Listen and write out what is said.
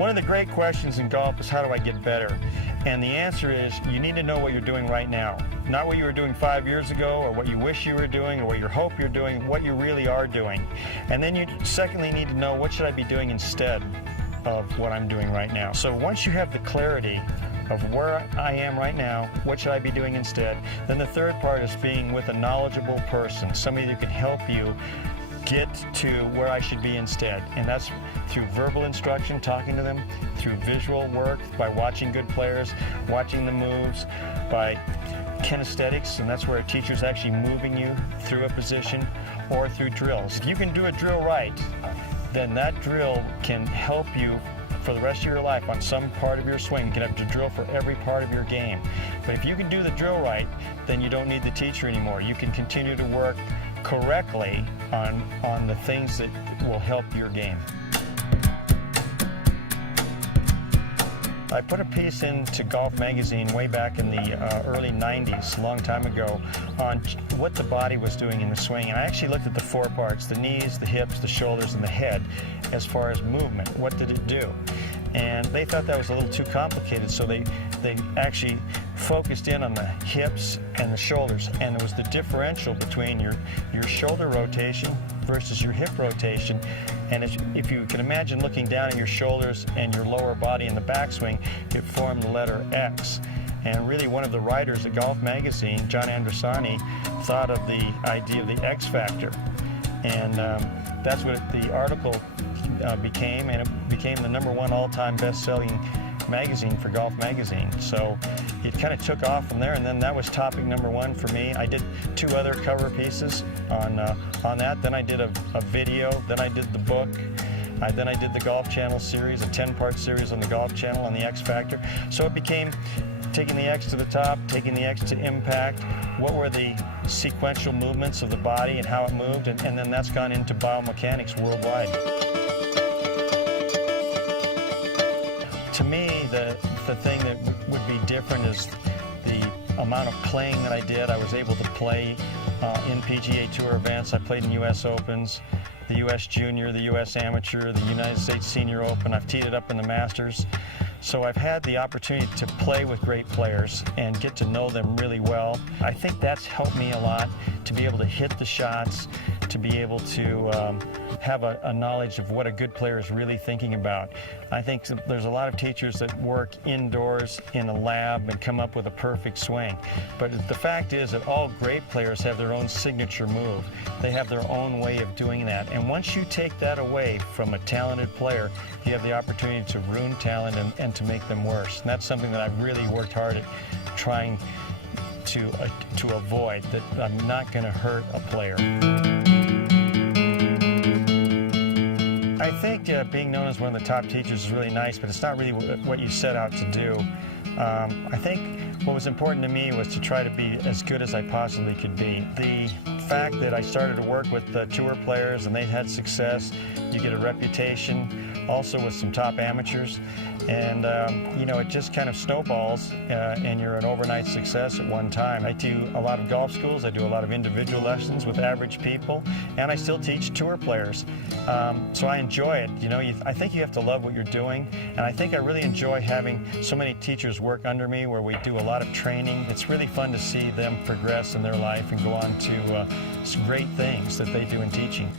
One of the great questions in golf is, how do I get better? And the answer is, you need to know what you're doing right now. Not what you were doing 5 years ago, or what you wish you were doing, or what you hope you're doing, what you really are doing. And then you secondly need to know, what should I be doing instead of what I'm doing right now? So once you have the clarity of where I am right now, what should I be doing instead, then the third part is being with a knowledgeable person, somebody who can help you get to where I should be instead. And that's through verbal instruction, talking to them, through visual work, by watching good players, watching the moves, by kinesthetics, and that's where a teacher's actually moving you through a position, or through drills. If you can do a drill right, then that drill can help you for the rest of your life on some part of your swing. You can have to drill for every part of your game. But if you can do the drill right, then you don't need the teacher anymore. You can continue to work correctly on the things that will help your game. I put a piece into Golf Magazine way back in the early 90s, a long time ago, on what the body was doing in the swing. And I actually looked at the four parts, the knees, the hips, the shoulders, and the head, as far as movement. What did it do? And they thought that was a little too complicated, so they actually focused in on the hips and the shoulders. And it was the differential between your shoulder rotation versus your hip rotation. And if you can imagine looking down at your shoulders and your lower body in the backswing, it formed the letter X. And really, one of the writers at Golf Magazine, John Androsani, thought of the idea of the X factor. And that's what the article became, and it became the #1 all-time best-selling magazine for Golf Magazine. So it kind of took off from there, and then that was topic #1 for me. I did 2 other cover pieces on that. Then I did a video. Then I did the book. Then I did the Golf Channel series, a 10-part series on the Golf Channel on the X Factor. So it became taking the X to the top, taking the X to impact, what were the sequential movements of the body and how it moved, and then that's gone into biomechanics worldwide. To me, the thing that would be different is the amount of playing that I did. I was able to play in PGA Tour events. I played in U.S. Opens, the U.S. Junior, the U.S. Amateur, the United States Senior Open. I've teed it up in the Masters. So I've had the opportunity to play with great players and get to know them really well. I think that's helped me a lot, to be able to hit the shots, to be able to have a knowledge of what a good player is really thinking about. I think there's a lot of teachers that work indoors in a lab and come up with a perfect swing. But the fact is that all great players have their own signature move. They have their own way of doing that. And once you take that away from a talented player, you have the opportunity to ruin talent and to make them worse. And that's something that I've really worked hard at trying to avoid, that I'm not going to hurt a player. I think being known as one of the top teachers is really nice, but it's not really what you set out to do. I think what was important to me was to try to be as good as I possibly could be. The fact that I started to work with tour players and they had success, you get a reputation, also with some top amateurs, and you know, it just kind of snowballs and you're an overnight success at one time. I do a lot of golf schools, I do a lot of individual lessons with average people, and I still teach tour players. So I enjoy it. You know, I think you have to love what you're doing, and I think I really enjoy having so many teachers work under me where we do a lot of training. It's really fun to see them progress in their life and go on to some great things that they do in teaching.